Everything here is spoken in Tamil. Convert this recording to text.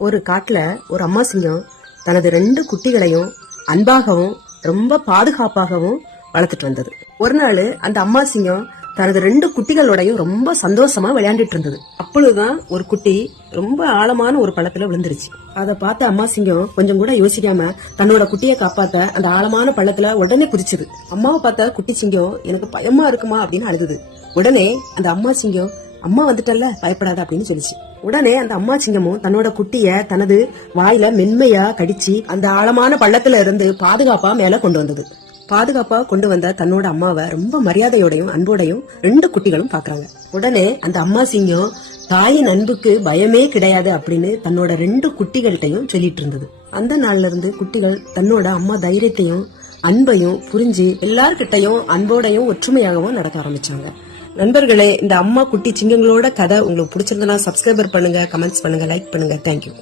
ஒரு காட்டுல ஒரு அம்மா சிங்கம் தனது 2 குட்டிகளையும் அன்பாகவும் ரொம்ப பாதுகாப்பாகவும் வளர்த்துட்டு வந்தது. ஒரு நாள் அந்த அம்மா சிங்கம் தனது 2 குட்டிகளோடையும் ரொம்ப சந்தோஷமா விளையாண்டுட்டு இருந்தது. அப்பொழுதுதான் ஒரு குட்டி ரொம்ப ஆழமான ஒரு பள்ளத்துல விழுந்துருச்சு. அதை பார்த்த அம்மா சிங்கம் கொஞ்சம் கூட யோசிக்காம தன்னோட குட்டியை காப்பாத்த அந்த ஆழமான பள்ளத்துல உடனே குதிச்சுது. அம்மாவை பார்த்த குட்டி சிங்கம் எனக்கு பயமா இருக்குமா அப்படின்னு அழுதுது. உடனே அந்த அம்மா சிங்கம் அம்மா வந்துட்டல்ல பயப்படாத அப்படின்னு சொல்லிச்சு. உடனே அந்த அம்மா சிங்கமும் தன்னோட குட்டிய தனது வாயில மென்மையா கடிச்சு அந்த ஆழமான பள்ளத்துல இருந்து பாதுகாப்பா மேல கொண்டு வந்தது. பாதுகாப்பா கொண்டு வந்த தன்னோட அம்மாவை ரொம்ப மரியாதையோடையும் அன்போடையும் 2 குட்டிகளும் பாக்குறாங்க. உடனே அந்த அம்மா சிங்கம் தாயின் அன்புக்கு பயமே கிடையாது அப்படின்னு தன்னோட 2 குட்டிகள்கிட்டையும் சொல்லிட்டு இருந்தது. அந்த நாள்ல இருந்து குட்டிகள் தன்னோட அம்மா தைரியத்தையும் அன்பையும் புரிஞ்சு எல்லார்கிட்டையும் அன்போடையும் ஒற்றுமையாகவும் நடக்க ஆரம்பிச்சாங்க. நண்பர்களே, இந்த அம்மா குட்டி சிங்கங்களோட கதை உங்களுக்கு பிடிச்சிருந்தனா சப்ஸ்கிரைபர் பண்ணுங்க, கமெண்ட்ஸ் பண்ணுங்க, லைக் பண்ணுங்க. தேங்க்யூ.